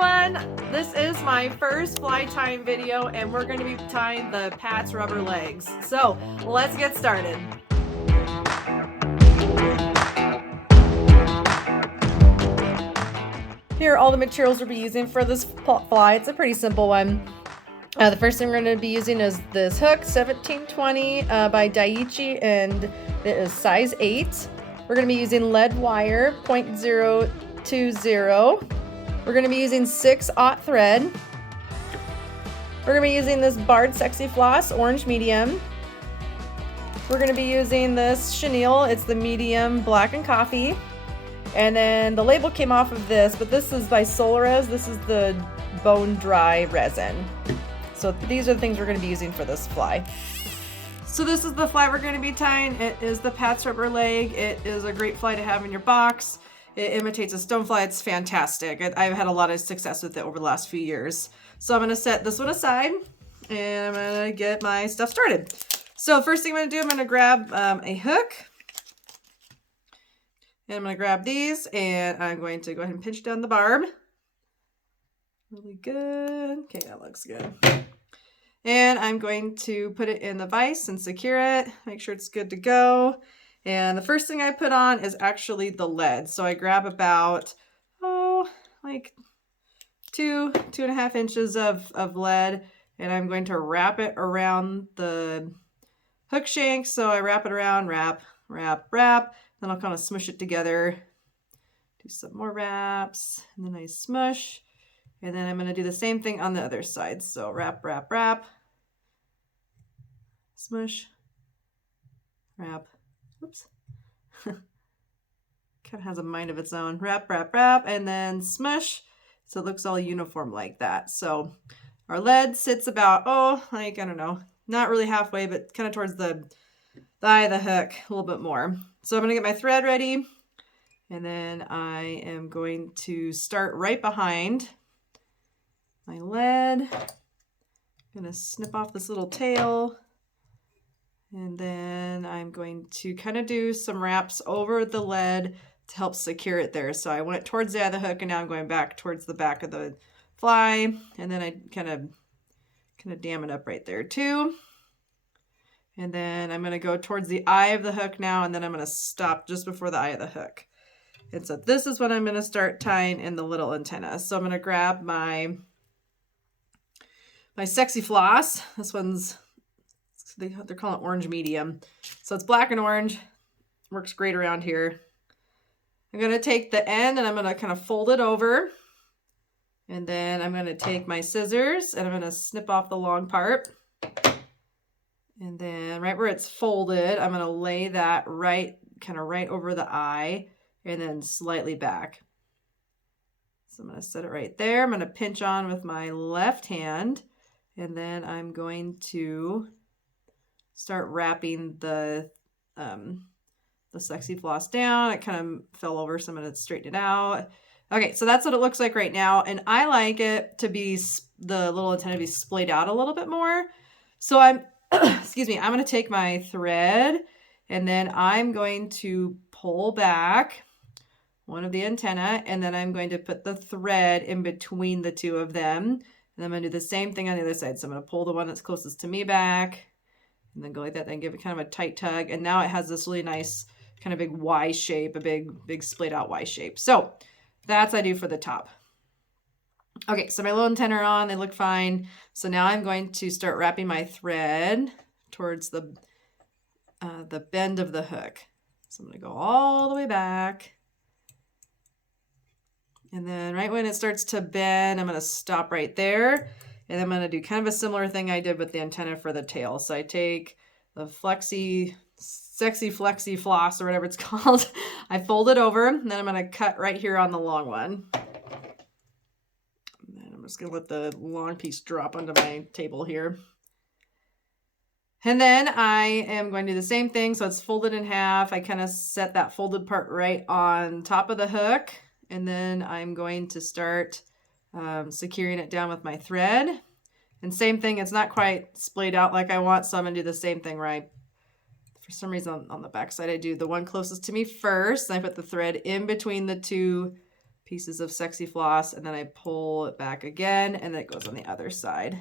everyone, this is my first fly tying video and we're going to be tying the Pat's rubber legs. So let's get started. Here are all the materials we'll be using for this fly. It's a pretty simple one. The first thing we're going to be using is this hook, 1720 by Daiichi, and it is size 8. We're going to be using lead wire, 0.020. We're going to be using 6/0 thread. We're going to be using this barred Sexi-Floss, orange medium. We're going to be using this Chenille. It's the medium black and coffee. And then the label came off of this, but this is by Solares. This is the bone dry resin. So these are the things we're going to be using for this fly. So this is the fly we're going to be tying. It is the Pat's rubber leg. It is a great fly to have in your box. It imitates a stonefly. It's fantastic. I've had a lot of success with it over the last few years. So I'm going to set this one aside and I'm going to get my stuff started. So first thing I'm going to do, I'm going to grab a hook. And I'm going to grab these and I'm going to go ahead and pinch down the barb. Really good. Okay, that looks good. And I'm going to put it in the vise and secure it. Make sure it's good to go. And the first thing I put on is actually the lead. So I grab about, like 2.5 inches of lead, and I'm going to wrap it around the hook shank. So I wrap it around, wrap, then I'll kind of smush it together. Do some more wraps, and then I smush. And then I'm going to do the same thing on the other side. So wrap, smush, wrap. Oops. Kind of has a mind of its own. Wrap, and then smush. So it looks all uniform like that. So our lead sits about, I don't know, not really halfway, but kind of towards the eye of the hook a little bit more. So I'm going to get my thread ready. And then I am going to start right behind my lead. I'm going to snip off this little tail. And then I'm going to kind of do some wraps over the lead to help secure it there. So I went towards the eye of the hook and now I'm going back towards the back of the fly. And then I kind of dam it up right there too. And then I'm going to go towards the eye of the hook now, and then I'm going to stop just before the eye of the hook. And so this is when I'm going to start tying in the little antenna. So I'm going to grab my Sexi-Floss. This one's, they're calling it orange medium. So it's black and orange. Works great around here. I'm going to take the end and I'm going to kind of fold it over. And then I'm going to take my scissors and I'm going to snip off the long part. And then right where it's folded, I'm going to lay that right over the eye and then slightly back. So I'm going to set it right there. I'm going to pinch on with my left hand. And then I'm going to start wrapping the Sexi-Floss down. It kind of fell over, so I'm going to straighten it out. Okay, so that's what it looks like right now. And I like it to be, the little antenna to be splayed out a little bit more. So I'm, excuse me, I'm going to take my thread and then I'm going to pull back one of the antenna and then I'm going to put the thread in between the two of them. And I'm going to do the same thing on the other side. So I'm going to pull the one that's closest to me back and then go like that, then give it kind of a tight tug. And now it has this really nice kind of big Y shape, a big splayed out Y shape. So that's what I do for the top. Okay, so my little antenna are on, they look fine. So now I'm going to start wrapping my thread towards the bend of the hook. So I'm going to go all the way back. And then right when it starts to bend, I'm going to stop right there. And I'm going to do kind of a similar thing I did with the antenna for the tail. So I take the Sexi-Floss or whatever it's called. I fold it over, and then I'm going to cut right here on the long one. And then I'm just going to let the long piece drop onto my table here. And then I am going to do the same thing. So it's folded in half. I kind of set that folded part right on top of the hook. And then I'm going to start securing it down with my thread. And same thing, it's not quite splayed out like I want, so I'm going to do the same thing right. For some reason on the back side, I do the one closest to me first. And I put the thread in between the two pieces of Sexi-Floss, and then I pull it back again, and then it goes on the other side.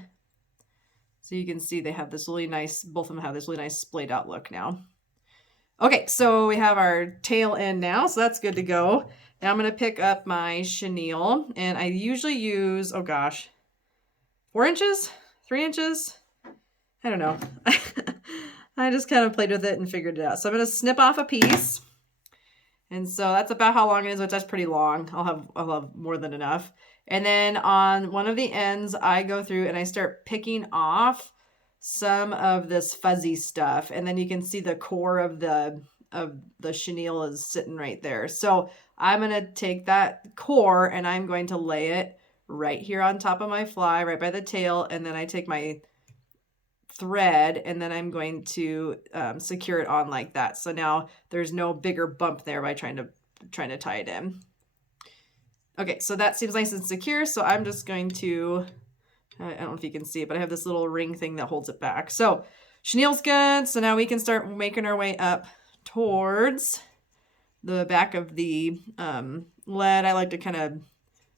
So you can see they have this really nice, both of them have this really nice splayed out look now. Okay, so we have our tail end now, so that's good to go. Now I'm going to pick up my chenille, and I usually use, oh gosh, 4 inches, 3 inches, I don't know. I just kind of played with it and figured it out. So I'm going to snip off a piece. And so that's about how long it is, which that's pretty long. I'll have more than enough. And then on one of the ends, I go through and I start picking off some of this fuzzy stuff. And then you can see the core of the chenille is sitting right there. So I'm going to take that core and I'm going to lay it right here on top of my fly, right by the tail. And then I take my thread and then I'm going to secure it on like that. So now there's no bigger bump there by trying to tie it in. Okay, so that seems nice and secure. So I'm just going to, I don't know if you can see it, but I have this little ring thing that holds it back. So chenille's good. So now we can start making our way up towards the back of the lead. I like to kind of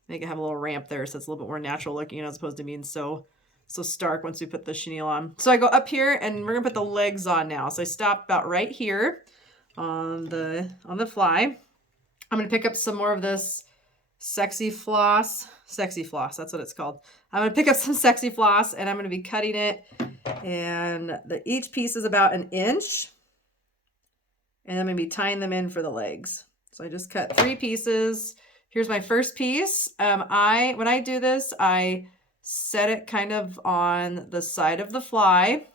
make it have a little ramp there so it's a little bit more natural looking, as opposed to being so stark once we put the chenille on. So I go up here and we're gonna put the legs on now. So I stop about right here on the fly. I'm gonna pick up some more of this Sexi-Floss, that's what it's called. I'm gonna pick up some Sexi-Floss and I'm gonna be cutting it, and each piece is about 1 inch, and I'm gonna be tying them in for the legs. So I just cut 3 pieces. Here's my first piece. When I do this, I set it kind of on the side of the fly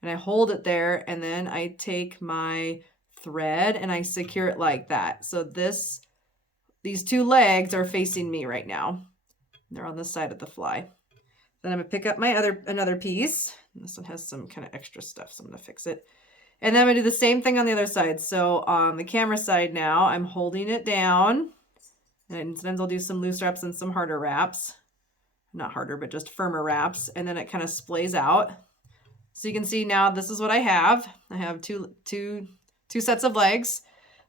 and I hold it there, and then I take my thread and I secure it like that. So these 2 legs are facing me right now. They're on the side of the fly. Then I'm gonna pick up my another piece. This one has some kind of extra stuff, so I'm gonna fix it. And then I'm gonna do the same thing on the other side. So on the camera side now, I'm holding it down, and sometimes I'll do some loose wraps and some harder wraps. Not harder, but just firmer wraps. And then it kind of splays out. So you can see now this is what I have. I have two sets of legs.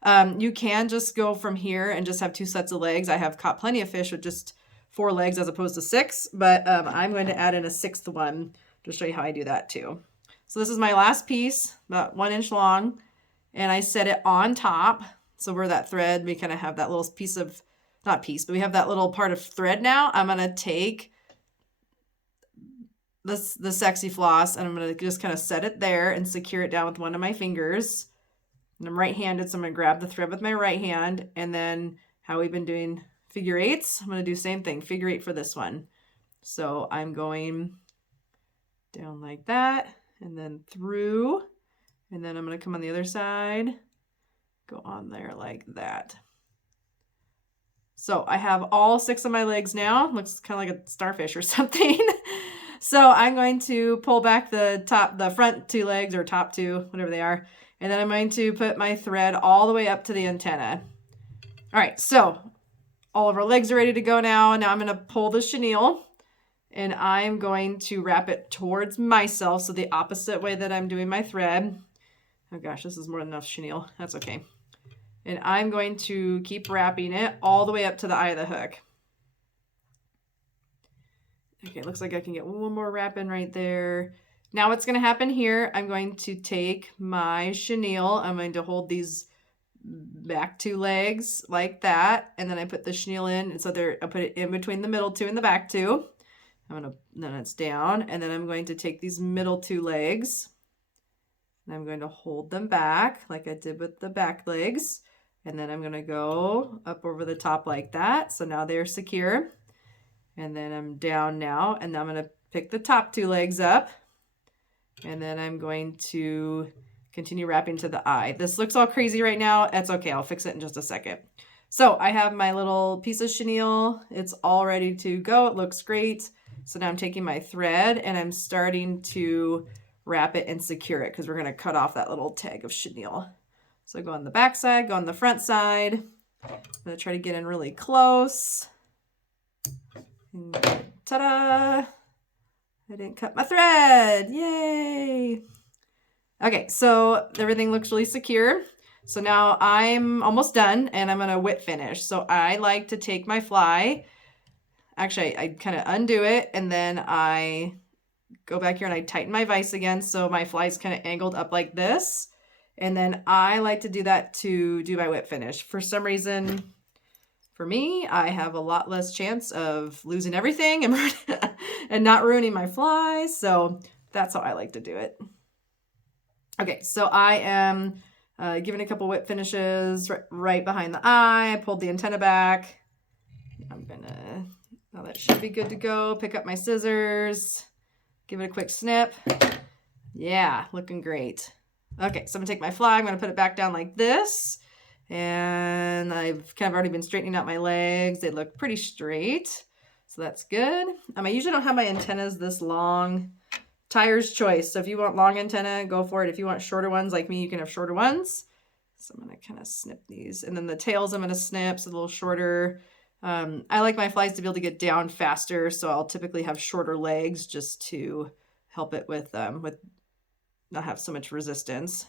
You can just go from here and just have 2 sets of legs. I have caught plenty of fish with just 4 legs as opposed to 6, but I'm going to add in a 6th one to show you how I do that too. So this is my last piece, about 1 inch long, and I set it on top. So where that thread, we kind of have that little piece of, not piece, but we have that little part of thread now. I'm going to take the Sexi-Floss and I'm going to just kind of set it there and secure it down with one of my fingers. And I'm right-handed, so I'm going to grab the thread with my right hand, and then how we've been doing figure 8s, I'm going to do the same thing, figure 8 for this one. So I'm going down like that, and then through, and then I'm going to come on the other side, go on there like that. So I have all 6 of my legs now. Looks kind of like a starfish or something. So I'm going to pull back the front 2 legs, or top 2, whatever they are. And then I'm going to put my thread all the way up to the antenna. All right, so all of our legs are ready to go now. Now I'm going to pull the chenille and I'm going to wrap it towards myself. So the opposite way that I'm doing my thread. Oh gosh, this is more than enough chenille. That's okay. And I'm going to keep wrapping it all the way up to the eye of the hook. Okay, looks like I can get one more wrap in right there. Now what's going to happen here, I'm going to take my chenille. I'm going to hold these back 2 legs like that. And then I put the chenille in. And so I put it in between the middle 2 and the back 2. Then it's down. And then I'm going to take these middle 2 legs. And I'm going to hold them back like I did with the back legs. And then I'm going to go up over the top like that. So now they're secure. And then I'm down now. And then I'm going to pick the top 2 legs up. And then I'm going to continue wrapping to the eye. This looks all crazy right now. That's okay. I'll fix it in just a second. So I have my little piece of chenille. It's all ready to go. It looks great. So now I'm taking my thread and I'm starting to wrap it and secure it because we're going to cut off that little tag of chenille. So go on the back side, go on the front side. I'm going to try to get in really close. Ta-da! I didn't cut my thread. Yay! Okay, so everything looks really secure. So now I'm almost done and I'm gonna whip finish. So I like to take my fly, actually I kind of undo it and then I go back here and I tighten my vise again so my fly's kind of angled up like this. And then I like to do that to do my whip finish. For some reason, for me, I have a lot less chance of losing everything and not ruining my flies. So that's how I like to do it. Okay, so I am giving a couple whip finishes right behind the eye. I pulled the antenna back. Now that should be good to go. Pick up my scissors, give it a quick snip. Yeah, looking great. Okay, so I'm gonna take my fly, I'm gonna put it back down like this. And I've kind of already been straightening out my legs. They look pretty straight, so that's good. I usually don't have my antennas this long. Tyre's choice. So if you want long antenna, go for it. If you want shorter ones like me, you can have shorter ones. So I'm gonna kind of snip these. And then the tails I'm gonna snip, so a little shorter. I like my flies to be able to get down faster, so I'll typically have shorter legs just to help it with not have so much resistance.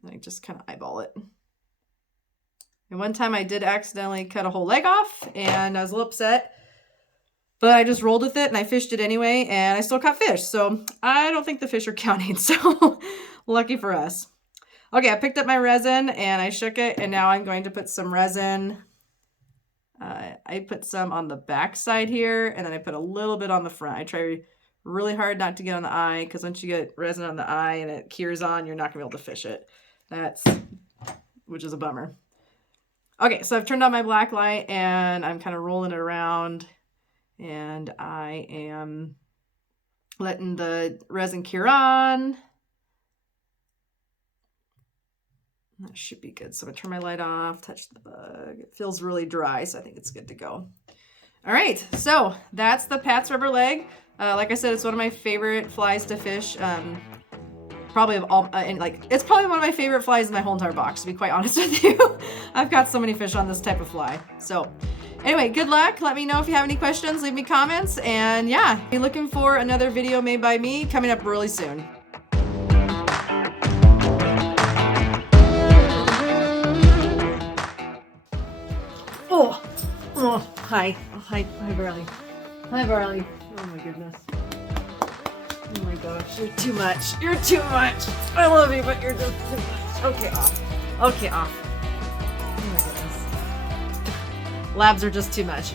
And I just kind of eyeball it. And one time I did accidentally cut a whole leg off and I was a little upset, but I just rolled with it and I fished it anyway and I still caught fish. So I don't think the fish are counting. So lucky for us. Okay, I picked up my resin and I shook it and now I'm going to put some resin. I put some on the back side here and then I put a little bit on the front. I try really hard not to get on the eye because once you get resin on the eye and it cures on, you're not gonna be able to fish it. Which is a bummer. Okay, so I've turned on my black light and I'm kind of rolling it around and I am letting the resin cure on. That should be good. So I'm gonna turn my light off, touch the bug. It feels really dry, so I think it's good to go. All right, so that's the Pat's rubber leg. Like I said, it's one of my favorite flies to fish. Probably of all, it's probably one of my favorite flies in my whole entire box, to be quite honest with you. I've got so many fish on this type of fly. So anyway, good luck. Let me know if you have any questions, leave me comments. And yeah, be looking for another video made by me coming up really soon. Hi, Variegated. Hi, Variegated. Oh my goodness. Oh my gosh, you're too much. You're too much. I love you, but you're just too much. Okay, off. Okay, off. Oh my goodness. Labs are just too much.